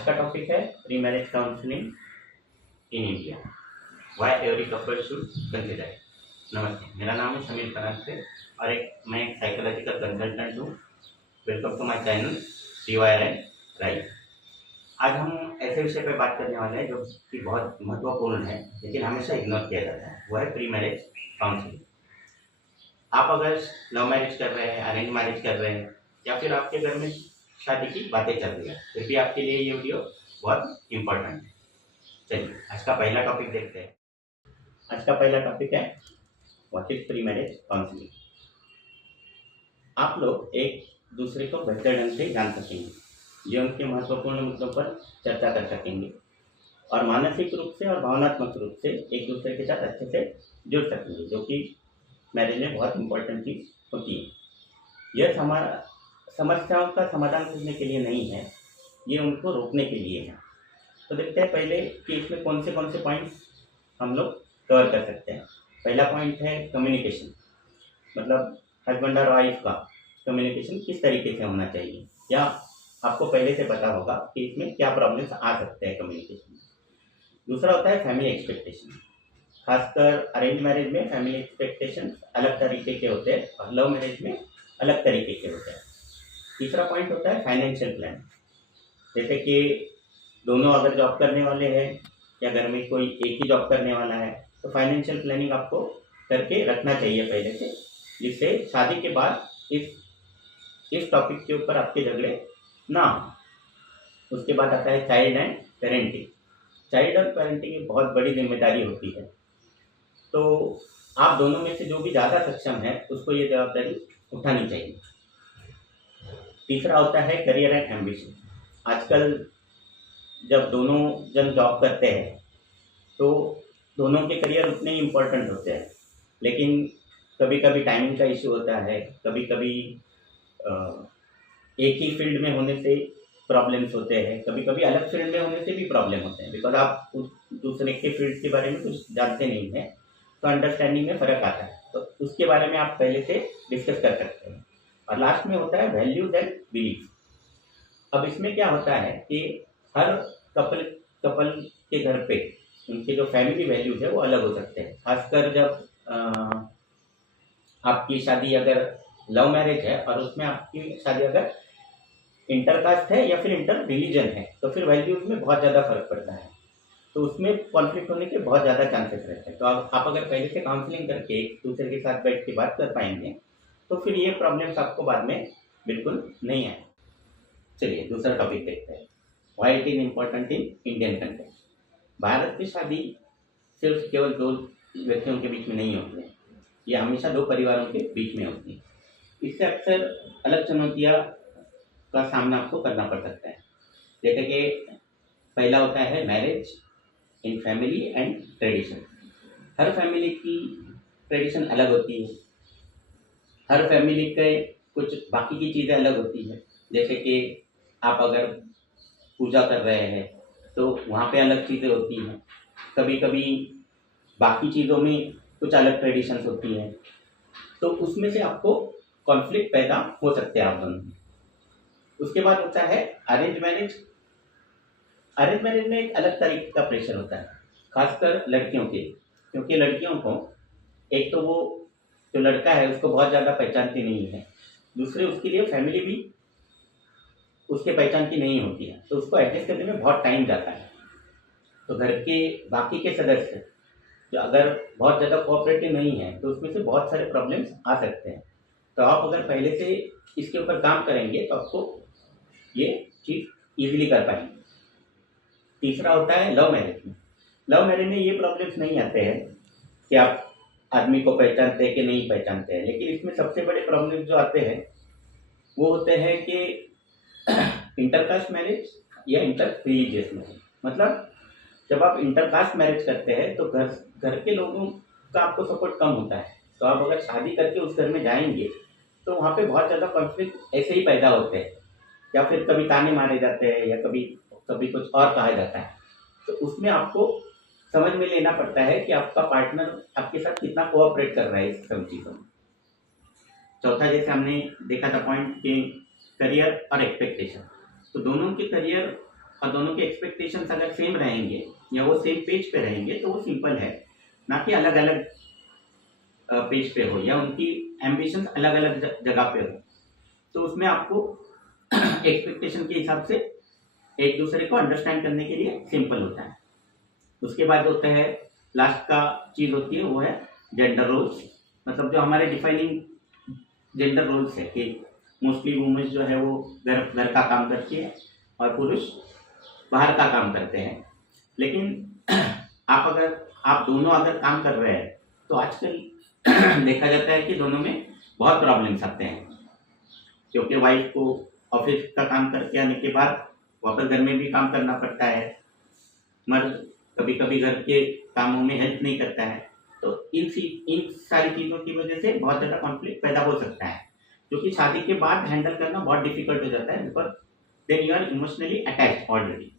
आज का टॉपिक है pre marriage counselling in India, why every couple should consider. नमस्ते, मेरा नाम है समीर परांजपे और मैं एक साइकोलॉजिकल कंसल्टेंट हूँ। Welcome to my channel CYR right. आज हम ऐसे विषय पर बात करने वाले हैं जो कि बहुत महत्वपूर्ण है लेकिन हमेशा इग्नोर किया जाता है, वो है प्री मैरिज काउंसलिंग। आप अगर लव मैरिज कर रहे हैं, अरेंज मैरिज कर रहे हैं या फिर आपके घर में शादी की बातें चल रही है, फिर भी आपके लिए ये वीडियो बहुत इम्पोर्टेंट है। चलिए आज का पहला टॉपिक देखते हैं। आज का पहला टॉपिक है what is pre marriage counselling. आप लोग एक दूसरे को बेहतर ढंग से जान सकेंगे, जीवन के महत्वपूर्ण मुद्दों पर चर्चा कर सकेंगे और मानसिक रूप से और भावनात्मक रूप से एक दूसरे के साथ अच्छे से जुड़ सकेंगे, जो कि मैरिज में बहुत इम्पोर्टेंट चीज़ होती है। यह समस्याओं का समाधान करने के लिए नहीं है, ये उनको रोकने के लिए है। तो देखते हैं पहले कि इसमें कौन से पॉइंट्स हम लोग कवर कर सकते हैं। पहला पॉइंट है कम्युनिकेशन, मतलब हस्बैंड और वाइफ का कम्युनिकेशन किस तरीके से होना चाहिए, या आपको पहले से पता होगा कि इसमें क्या प्रॉब्लम्स आ सकते हैं कम्युनिकेशन में। दूसरा होता है फैमिली एक्सपेक्टेशन। खासकर अरेंज मैरिज में फैमिली एक्सपेक्टेशन अलग तरीके के होते हैं और लव मैरिज में अलग तरीके के होते हैं। तीसरा पॉइंट होता है फाइनेंशियल प्लान। जैसे कि दोनों अगर जॉब करने वाले हैं या घर में कोई एक ही जॉब करने वाला है तो फाइनेंशियल प्लानिंग आपको करके रखना चाहिए पहले से, जिससे शादी के बाद इस टॉपिक के ऊपर आपके झगड़े ना हो। उसके बाद आता है चाइल्ड एंड पेरेंटिंग। चाइल्ड और पेरेंटिंग एक बहुत बड़ी जिम्मेदारी होती है, तो आप दोनों में से जो भी ज़्यादा सक्षम है उसको ये जवाबदारी उठानी चाहिए। तीसरा होता है करियर एंड एम्बिशन। आजकल जब दोनों जन जॉब करते हैं तो दोनों के करियर उतने ही इम्पोर्टेंट होते हैं, लेकिन कभी कभी टाइमिंग का इश्यू होता है, कभी कभी एक ही फील्ड में होने से प्रॉब्लम्स होते हैं, कभी कभी अलग फील्ड में होने से भी प्रॉब्लम होते हैं, बिकॉज आप दूसरे के फील्ड के बारे में कुछ जानते नहीं हैं, तो अंडरस्टैंडिंग में फ़र्क आता है। तो उसके बारे में आप पहले से डिस्कस कर सकते हैं। और लास्ट में होता है वैल्यूज एंड बिलीफ। अब इसमें क्या होता है कि हर कपल के घर पे उनके जो फैमिली वैल्यूज है वो अलग हो सकते हैं। खासकर जब आपकी शादी अगर लव मैरिज है और उसमें आपकी शादी अगर इंटरकास्ट है या फिर इंटर रिलीजन है, तो फिर वैल्यूज में बहुत ज़्यादा फर्क पड़ता है, तो उसमें कॉन्फ्लिक्ट होने के बहुत ज़्यादा चांसेस रहते हैं। तो आप अगर पहले से काउंसलिंग करके एक दूसरे के साथ बैठ के बात कर पाएंगे तो फिर ये प्रॉब्लम्स आपको बाद में बिल्कुल नहीं आए। चलिए दूसरा टॉपिक देखते हैं, why it is important in Indian context. Bharat की शादी सिर्फ केवल दो व्यक्तियों के बीच में नहीं होती है, ये हमेशा दो परिवारों के बीच में होती है। इससे अक्सर अलग चुनौतियाँ का सामना आपको करना पड़ सकता है। जैसे कि पहला होता है marriage in family and tradition. Her family की ट्रेडिशन अलग होती है, हर फैमिली के कुछ बाकी की चीज़ें अलग होती है। जैसे कि आप अगर पूजा कर रहे हैं तो वहाँ पे अलग चीज़ें होती हैं, कभी कभी बाकी चीज़ों में कुछ अलग ट्रेडिशंस होती हैं, तो उसमें से आपको कॉन्फ्लिक्ट पैदा हो सकते हैं आप दोनों में। उसके बाद होता है अरेंज मैरिज। अरेंज मैरिज में एक अलग तरीके का प्रेशर होता है, खासकर लड़कियों के, क्योंकि लड़कियों को एक तो वो जो लड़का है उसको बहुत ज़्यादा पहचानती नहीं है, दूसरे उसके लिए फैमिली भी उसके पहचान की नहीं होती है, तो उसको एडजस्ट करने में बहुत टाइम जाता है। तो घर के बाकी के सदस्य जो अगर बहुत ज़्यादा कोऑपरेटिव नहीं है तो उसमें से बहुत सारे प्रॉब्लम्स आ सकते हैं। तो आप अगर पहले से इसके ऊपर काम करेंगे तो आपको ये चीज़ ईजिली कर पाएंगे। तीसरा होता है लव मैरिज में। लव मैरिज में ये प्रॉब्लम्स नहीं आते हैं कि आप आदमी को पहचानते हैं कि नहीं पहचानते हैं, लेकिन इसमें सबसे बड़े प्रॉब्लम्स जो आते हैं वो होते हैं कि इंटरकास्ट मैरिज या इंटर रिलीजियस मैरिज। मतलब जब आप इंटरकास्ट मैरिज करते हैं तो घर के लोगों का आपको सपोर्ट कम होता है, तो आप अगर शादी करके उस घर में जाएंगे तो वहाँ पे बहुत ज़्यादा कॉन्फ्लिक्ट ऐसे ही पैदा होते हैं, या फिर कभी ताने मारे जाते हैं या कभी कभी कुछ और कहा जाता है। तो उसमें आपको समझ में लेना पड़ता है कि आपका पार्टनर आपके साथ कितना कोऑपरेट कर रहा है इस सब चीज़ों में। चौथा जैसे हमने देखा था पॉइंट कि करियर और एक्सपेक्टेशन, तो दोनों के करियर और दोनों के एक्सपेक्टेशंस अगर सेम रहेंगे या वो सेम पेज पे रहेंगे तो वो सिंपल है, ना कि अलग अलग पेज पे हो या उनकी एम्बिशंस अलग अलग जगह पे हो। तो उसमें आपको एक्सपेक्टेशन के हिसाब से एक दूसरे को अंडरस्टैंड करने के लिए सिंपल होता है। उसके बाद होता है लास्ट का चीज़ होती है वो है जेंडर रोल्स, मतलब जो हमारे डिफाइनिंग जेंडर रोल्स है कि मोस्टली वुमेन्स जो है वो घर घर का काम करती है और पुरुष बाहर का काम करते हैं। लेकिन आप दोनों अगर काम कर रहे हैं तो आजकल देखा जाता है कि दोनों में बहुत प्रॉब्लम्स आते हैं, क्योंकि वाइफ को ऑफिस का काम करके आने के बाद वापस घर में भी काम करना पड़ता है। मर्द कभी कभी घर के कामों में हेल्प नहीं करता है, तो इन सारी चीज़ों की वजह से बहुत ज़्यादा कॉन्फ्लिक्ट पैदा हो सकता है, जो कि शादी के बाद हैंडल करना बहुत डिफिकल्ट हो जाता है, because then you are emotionally attached already.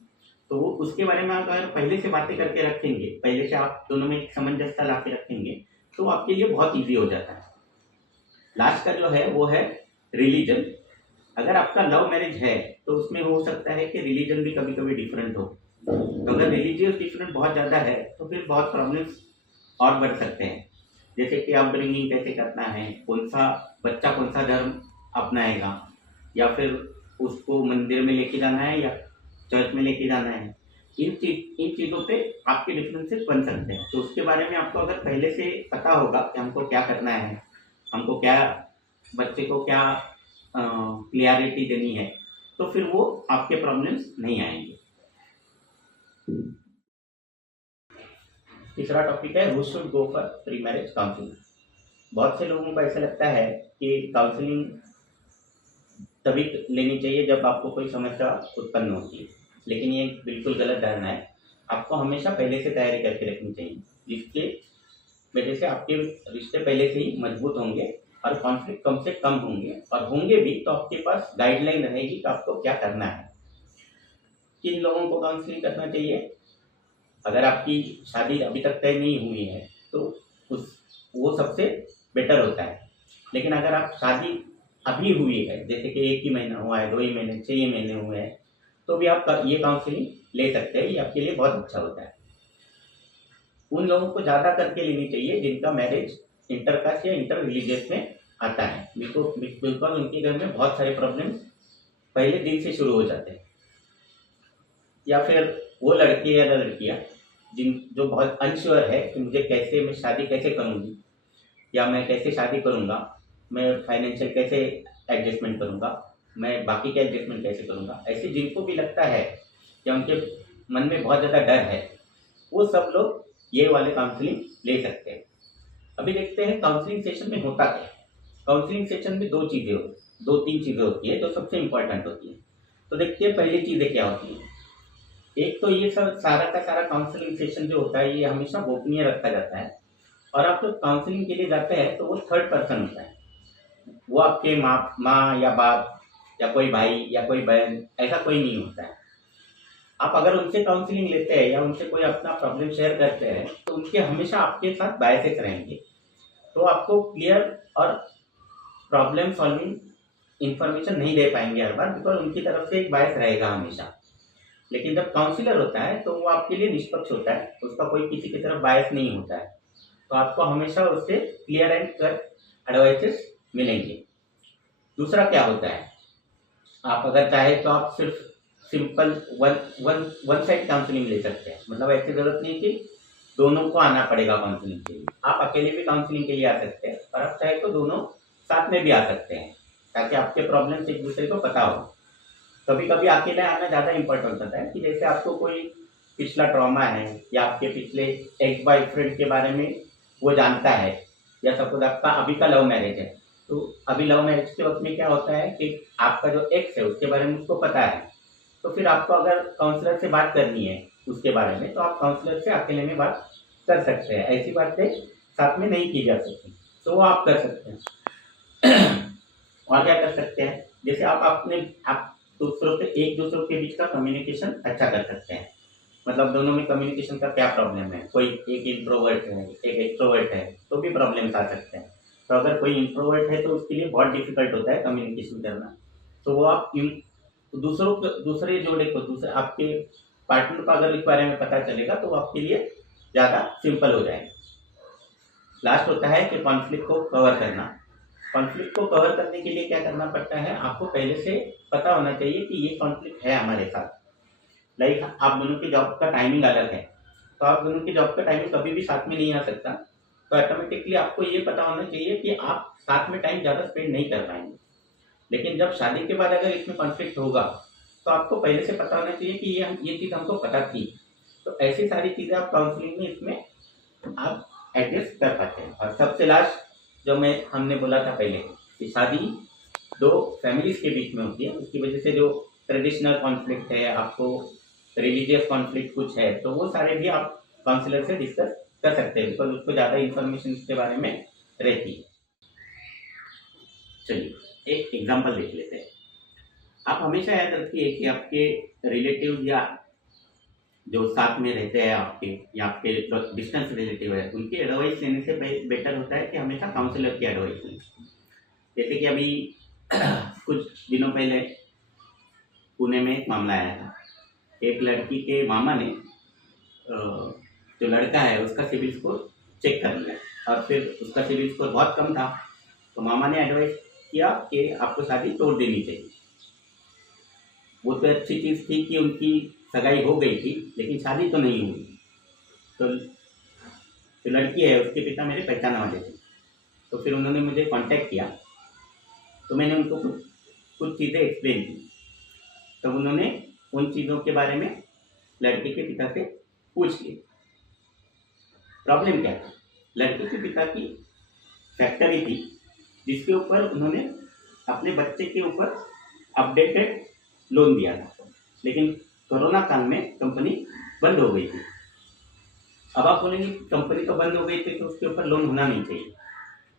तो वो उसके बारे में अगर पहले से बातें करके रखेंगे, पहले से आप दोनों में एक सामंजस्य ला के रखेंगे तो आपके लिए बहुत ईजी हो जाता है। लास्ट का जो है वो है रिलीजन। अगर आपका लव मैरिज है तो उसमें हो सकता है कि रिलीजन भी कभी कभी डिफरेंट हो, तो अगर रिलीजियस डिफरेंट बहुत ज़्यादा है तो फिर बहुत प्रॉब्लम्स और बढ़ सकते हैं, जैसे कि अपब्रिंगिंग कैसे करना है, बच्चा कौन सा धर्म अपनाएगा, या फिर उसको मंदिर में लेके जाना है या चर्च में लेके जाना है। इन चीज़ों पे आपके डिफरेंसेस बन सकते हैं। तो उसके बारे में आपको अगर पहले से पता होगा कि हमको क्या करना है, हमको क्या बच्चे को क्या क्लियरिटी देनी है, तो फिर वो आपके प्रॉब्लम्स नहीं आएंगे। तीसरा टॉपिक है who should go for pre marriage counselling. बहुत से लोगों को ऐसा लगता है कि काउंसलिंग तभी लेनी चाहिए जब आपको कोई समस्या उत्पन्न होती है, लेकिन ये बिल्कुल गलत धारणा है। आपको हमेशा पहले से तैयारी करके रखनी चाहिए, जिसके वजह से आपके रिश्ते पहले से ही मजबूत होंगे और कॉन्फ्लिक्ट कम से कम होंगे, और होंगे भी तो आपके पास गाइडलाइन रहेगी कि आपको क्या करना है। किन लोगों को काउंसलिंग करना चाहिए? अगर आपकी शादी अभी तक तय नहीं हुई है तो वो सबसे बेटर होता है। लेकिन अगर आप शादी अभी हुई है, जैसे कि 1 ही महीना हुआ है, 2 ही महीने, 6 ही महीने हुए हैं, तो भी आप ये काउंसलिंग ले सकते हैं। ये आपके लिए बहुत अच्छा होता है। उन लोगों को ज़्यादा करके लेनी चाहिए जिनका मैरिज इंटरकास्ट या इंटर रिलीजियस में आता है, बिल्कुल उनके घर में बहुत सारे प्रॉब्लम्स पहले दिन से शुरू हो जाते हैं। या फिर वो लड़के या लड़कियाँ जो बहुत अनश्योर है कि मैं शादी कैसे करूँगी, या मैं कैसे शादी करूँगा, मैं फाइनेंशियल कैसे एडजस्टमेंट करूँगा, मैं बाकी के एडजस्टमेंट कैसे करूँगा, ऐसे जिनको भी लगता है या उनके मन में बहुत ज़्यादा डर है, वो सब लोग ये वाले काउंसलिंग ले सकते हैं। अभी देखते हैं काउंसलिंग सेशन में होता क्या है। काउंसलिंग सेशन में 2-3 चीज़ें होती है जो सबसे इम्पोर्टेंट होती है। तो देखते हैं पहली चीज़ें क्या होती है। एक तो ये सब सारा का सारा काउंसलिंग सेशन जो होता है ये हमेशा गोपनीय रखा जाता है, और आप जब काउंसलिंग के लिए जाते हैं तो वो थर्ड पर्सन होता है। वो आपके माँ या बाप या कोई भाई या कोई बहन, ऐसा कोई नहीं होता है। आप अगर उनसे काउंसलिंग लेते हैं या उनसे कोई अपना प्रॉब्लम शेयर करते हैं तो उनके हमेशा आपके साथ बायसेस रहेंगे, तो आपको क्लियर और प्रॉब्लम सॉल्विंग इंफॉर्मेशन नहीं दे पाएंगे हर बार, बिकॉज उनकी तरफ से एक बायस रहेगा हमेशा। लेकिन जब काउंसलर होता है तो वो आपके लिए निष्पक्ष होता है, उसका कोई किसी की तरफ बायस नहीं होता है, तो आपको हमेशा उससे क्लियर एंड कट एडवाइसेस मिलेंगे। दूसरा क्या होता है, आप अगर चाहे तो आप सिर्फ सिंपल वन साइड काउंसलिंग ले सकते हैं। मतलब ऐसी जरूरत नहीं कि दोनों को आना पड़ेगा काउंसलिंग के लिए, आप अकेले भी काउंसलिंग के लिए आ सकते हैं, और आप चाहे तो दोनों साथ में भी आ सकते हैं, ताकि आपके प्रॉब्लम्स एक दूसरे को पता हो। कभी कभी अकेले आना ज़्यादा इम्पोर्टेंट होता है कि जैसे आपको कोई पिछला ट्रॉमा है या आपके पिछले एक्स बॉयफ्रेंड के बारे में वो जानता है, या सपोज आपका अभी का लव मैरिज है, तो अभी लव मैरिज के वक्त में क्या होता है कि आपका जो एक्स है उसके बारे में उसको पता है, तो फिर आपको अगर काउंसलर से बात करनी है उसके बारे में तो आप काउंसलर से अकेले में बात कर सकते हैं। ऐसी बातें साथ में नहीं की जा सकती, तो वो आप कर सकते हैं। और क्या कर सकते हैं, जैसे आप दूसरों के एक दूसरों के बीच का कम्युनिकेशन अच्छा कर सकते हैं। मतलब दोनों में कम्युनिकेशन का क्या प्रॉब्लम है, कोई एक इंट्रोवर्ट है एक एक्सट्रोवर्ट है तो भी प्रॉब्लम्स आ सकते हैं। तो अगर कोई इंट्रोवर्ट है तो उसके लिए बहुत डिफिकल्ट होता है कम्युनिकेशन करना, तो वो आप दूसरे जोड़े को दूसरे आपके पार्टनर को अगर इस बारे में पता चलेगा तो आपके लिए ज़्यादा सिंपल हो जाएगा। लास्ट होता है कि कॉन्फ्लिक्ट को कवर करना। कॉन्फ्लिक्ट को कवर करने के लिए क्या करना पड़ता है, आपको पहले से पता होना चाहिए कि ये कॉन्फ्लिक्ट है हमारे साथ। लाइक आप दोनों की जॉब का टाइमिंग अलग है, तो आप दोनों की जॉब का टाइमिंग कभी भी साथ में नहीं आ सकता। तो ऑटोमेटिकली आपको ये पता होना चाहिए कि आप साथ में टाइम ज़्यादा स्पेंड नहीं कर पाएंगे। लेकिन जब शादी के बाद अगर इसमें कॉन्फ्लिक्ट होगा तो आपको पहले से पता होना चाहिए कि ये चीज़ हमको पता थी। तो ऐसी सारी चीज़ें आप काउंसलिंग में इसमें आप एडजस्ट कर पाते हैं। और सबसे लास्ट जो हमने बोला था पहले कि शादी दो फैमिलीज के बीच में होती है, उसकी वजह से जो ट्रेडिशनल कॉन्फ्लिक्ट है, आपको रिलीजियस कॉन्फ्लिक्ट कुछ है, तो वो सारे भी आप काउंसलर से डिस्कस कर सकते हैं, बिकॉज उसको ज़्यादा इन्फॉर्मेशन इसके बारे में रहती है। चलिए एक एग्जांपल देख लेते हैं। आप हमेशा याद रखिए कि आपके रिलेटिव या जो साथ में रहते हैं आपके या आपके डिस्टेंस रिलेटिव है, उनकी एडवाइस लेने से बेटर होता है कि हमेशा काउंसलर की एडवाइस लें। जैसे कि अभी कुछ दिनों पहले पुणे में एक मामला आया था। एक लड़की के मामा ने जो लड़का है उसका सिविल स्कोर चेक कर लिया और फिर उसका सिविल स्कोर बहुत कम था, तो मामा ने एडवाइस किया कि आपको शादी तोड़ देनी चाहिए। वो तो अच्छी चीज़ थी कि उनकी सगाई हो गई थी, लेकिन शादी तो नहीं हुई। तो जो लड़की है उसके पिता मेरे पहचान वाले थे, तो फिर उन्होंने मुझे कांटेक्ट किया, तो मैंने उनको कुछ चीज़ें एक्सप्लेन की। तब उन्होंने उन चीज़ों के बारे में लड़के के पिता से पूछ ली। प्रॉब्लम क्या था, लड़के के पिता की फैक्ट्री थी जिसके ऊपर उन्होंने अपने बच्चे के ऊपर अपडेटेड लोन दिया था, लेकिन कोरोना काल में कंपनी बंद हो गई थी। अब आप बोलेंगे कंपनी तो बंद हो गई थी तो उसके ऊपर लोन होना नहीं चाहिए,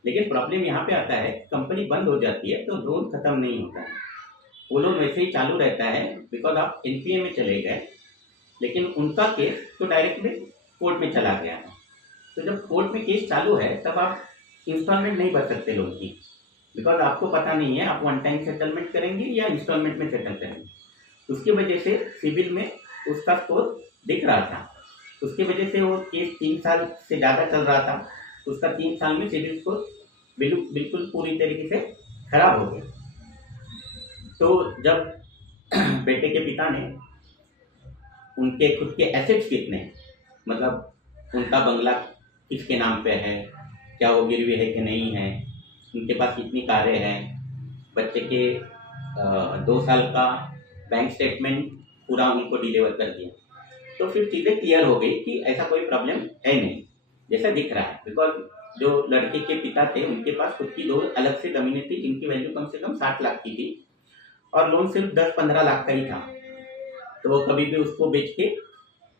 लेकिन प्रॉब्लम यहाँ पे आता है, कंपनी बंद हो जाती है तो लोन खत्म नहीं होता है, वो लोन वैसे ही चालू रहता है, बिकॉज आप एनपीए में चले गए, लेकिन उनका केस तो डायरेक्टली कोर्ट में चला गया है। तो जब कोर्ट में केस चालू है तब आप इंस्टॉलमेंट नहीं भर सकते लोन की, बिकॉज आपको पता नहीं है आप वन टाइम सेटलमेंट करेंगे या इंस्टॉलमेंट में सेटल करेंगे। उसकी वजह से सिविल में उसका स्कोर दिख रहा था, उसकी वजह से वो केस 3 साल से ज़्यादा चल रहा था, उसका 3 साल में सिविल स्कोर बिल्कुल पूरी तरीके से खराब हो गया। तो जब बेटे के पिता ने उनके खुद के एसेट्स कितने हैं, मतलब उनका बंगला किसके नाम पे है, क्या वो गिरवी है कि नहीं है, उनके पास कितनी कारें हैं, बच्चे के 2 साल का बैंक स्टेटमेंट पूरा उनको डिलीवर कर दिया, तो फिर चीज़ें क्लियर हो गई कि ऐसा कोई प्रॉब्लम है नहीं जैसा दिख रहा है। बिकॉज जो लड़के के पिता थे उनके पास खुद की 2 अलग से ज़मीनें थी जिनकी वैल्यू कम से कम 60 लाख की थी और लोन सिर्फ 10-15 लाख का ही था, तो वो कभी भी उसको बेच के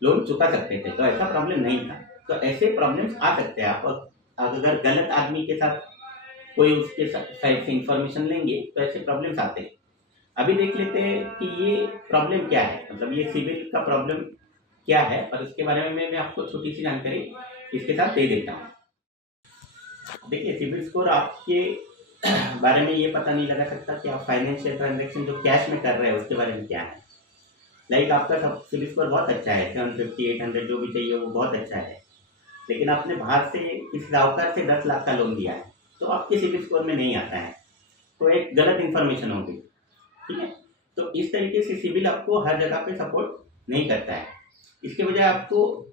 लोन चुका सकते थे, तो ऐसा प्रॉब्लम नहीं था। तो ऐसे प्रॉब्लम्स आ सकते हैं आप अगर गलत आदमी के साथ कोई उसके साइड से इंफॉर्मेशन लेंगे तो ऐसे प्रॉब्लम्स आते हैं। अभी देख लेते हैं कि ये प्रॉब्लम क्या है, मतलब ये सिविल का प्रॉब्लम क्या है, और इसके बारे में मैं आपको छोटी सी जानकारी इसके साथ दे देता हूँ। देखिए सिविल स्कोर आपके बारे में ये पता नहीं लगा सकता कि आप फाइनेंशियल ट्रांजेक्शन जो कैश में कर रहे हैं उसके बारे में क्या है। लाइक आपका सब सिविल स्कोर बहुत अच्छा है, 750 800 जो भी चाहिए वो बहुत अच्छा है, लेकिन आपने बाहर से किसी साहूकार से 10 लाख का लोन दिया है तो आपके सिविल स्कोर में नहीं आता है, तो एक गलत इन्फॉर्मेशन होगी, ठीक है। तो इस तरीके से सिविल आपको हर जगह पे सपोर्ट नहीं करता है। इसके बजाय आपको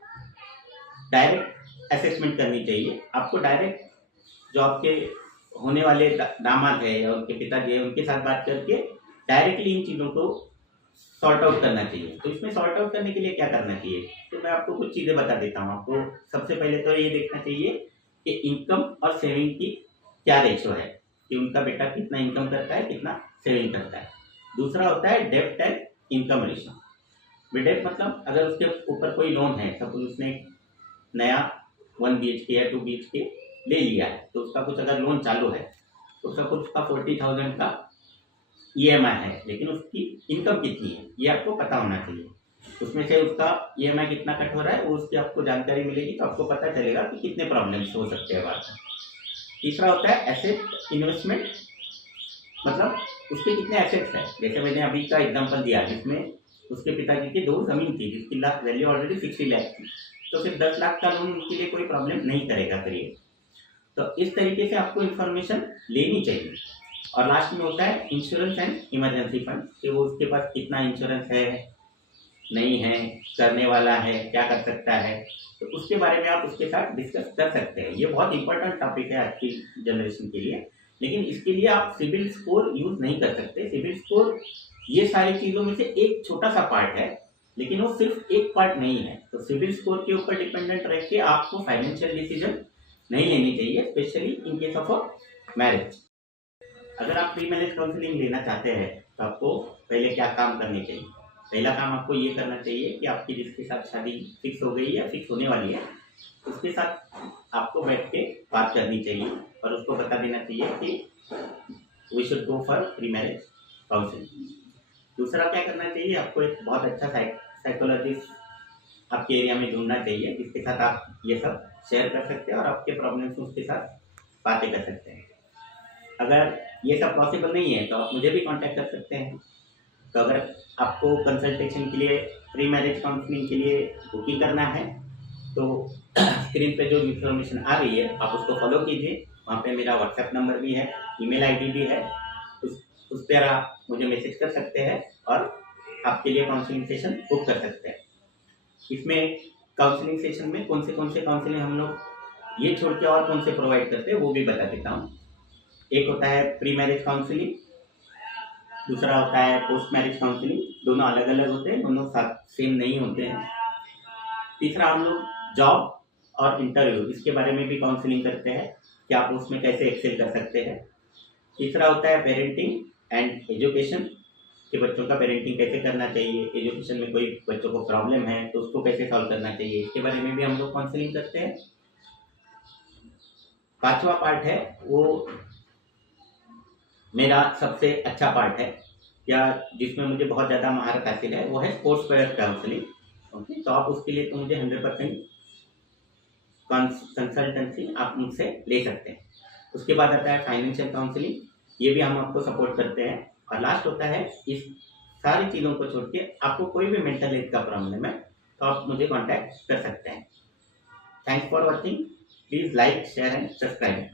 डायरेक्ट असेसमेंट करनी चाहिए, आपको डायरेक्ट जो आपके होने वाले दामाद है या उनके पिताजी है उनके साथ बात करके डायरेक्टली इन चीज़ों को सॉर्ट आउट करना चाहिए। तो इसमें सॉर्ट आउट करने के लिए क्या करना चाहिए, तो मैं आपको कुछ चीज़ें बता देता हूँ। आपको सबसे पहले तो ये देखना चाहिए कि इनकम और सेविंग की क्या रेशो है, कि उनका बेटा कितना इनकम करता है कितना सेविंग करता है। दूसरा होता है डेब्ट एंड इनकम रेशो। डेब्ट मतलब अगर उसके ऊपर कोई लोन है, सपोज उसने नया 1 BHK या 2 BHK ले लिया है, तो उसका कुछ अगर लोन चालू है तो सपोज उसका 40,000 का EMI है, लेकिन उसकी इनकम कितनी है ये आपको पता होना चाहिए। उसमें से उसका EMI कितना कट हो रहा है वो उसकी आपको जानकारी मिलेगी, तो आपको पता चलेगा कि कितने प्रॉब्लम्स हो सकते हैं बाद में। तीसरा होता है एसेट इन्वेस्टमेंट मतलब उसके कितने एसेट्स हैं। जैसे मैंने अभी का एग्जांपल दिया जिसमें उसके पिताजी की 2 ज़मीन थी जिसकी वैल्यू ऑलरेडी 60 लाख थी, तो फिर 10 लाख का लोन उनके लिए कोई प्रॉब्लम नहीं करेगा करिए। तो इस तरीके से आपको इन्फॉर्मेशन लेनी चाहिए। और लास्ट में होता है इंश्योरेंस एंड इमरजेंसी फंड, कि वो उसके पास कितना इंश्योरेंस है, नहीं है, करने वाला है, क्या कर सकता है, तो उसके बारे में आप उसके साथ डिस्कस कर सकते हैं। ये बहुत इंपॉर्टेंट टॉपिक है आज की जनरेशन के लिए। लेकिन इसके लिए आप सिविल स्कोर यूज नहीं कर सकते। सिविल स्कोर ये सारी चीज़ों में से एक छोटा सा पार्ट है, लेकिन वो सिर्फ एक पार्ट नहीं है। तो सिविल स्कोर के ऊपर डिपेंडेंट रह के आपको फाइनेंशियल डिसीजन नहीं लेनी चाहिए, specially in case of marriage. अगर आप प्री मैरिज काउंसलिंग लेना चाहते हैं तो आपको पहले क्या काम करने चाहिए। पहला काम आपको ये करना चाहिए कि आपकी जिसके साथ शादी फिक्स हो गई या फिक्स होने वाली है उसके साथ आपको बैठ के बात करनी चाहिए और उसको बता देना चाहिए कि we should go for pre marriage counselling. दूसरा क्या करना चाहिए, आपको एक बहुत अच्छा साइकोलॉजिस्ट आपके एरिया में ढूंढना चाहिए जिसके साथ आप ये सब शेयर कर सकते हैं और आपके प्रॉब्लम्स उसके साथ बातें कर सकते हैं। अगर ये सब पॉसिबल नहीं है तो आप मुझे भी कांटेक्ट कर सकते हैं। तो अगर आपको कंसल्टेशन के लिए प्री मैरिज काउंसलिंग के लिए बुकिंग करना है तो स्क्रीन पे जो इन्फॉर्मेशन आ रही है आप उसको फॉलो कीजिए। वहाँ पे मेरा व्हाट्सएप नंबर भी है, ईमेल आईडी भी है, उस पर आप मुझे मैसेज कर सकते हैं और आपके लिए काउंसलिंग सेशन बुक कर सकते हैं। इसमें काउंसलिंग सेशन में कौन से काउंसलिंग हम लोग ये छोड़ के और कौन से प्रोवाइड करते हैं वो भी बता देता हूँ। एक होता है प्री मैरिज काउंसलिंग, दूसरा होता है पोस्ट मैरिज काउंसलिंग। दोनों अलग अलग होते हैं, दोनों साथ सेम नहीं होते हैं। तीसरा हम लोग जॉब और इंटरव्यू इसके बारे में भी काउंसलिंग करते हैं कि आप उसमें कैसे एक्सेल कर सकते हैं। तीसरा होता है पेरेंटिंग एंड एजुकेशन, कि बच्चों का पेरेंटिंग कैसे करना चाहिए, एजुकेशन में कोई बच्चों को प्रॉब्लम है तो उसको कैसे सॉल्व करना चाहिए, इसके बारे में भी हम लोग काउंसलिंग करते हैं। पांचवा पार्ट है वो मेरा सबसे अच्छा पार्ट है या जिसमें मुझे बहुत ज़्यादा महारत हासिल है, वो है स्पोर्ट्स वेयर काउंसलिंग। ओके, तो आप उसके लिए तो मुझे 100% कंसल्टेंसी आप मुझसे ले सकते हैं। उसके बाद आता है फाइनेंशियल काउंसलिंग, ये भी हम आपको सपोर्ट करते हैं। और लास्ट होता है इस सारी चीज़ों को छोड़ के आपको कोई भी मेंटल हेल्थ का प्रॉब्लम है तो आप मुझे कांटेक्ट कर सकते हैं। Thanks for watching, please like share and subscribe.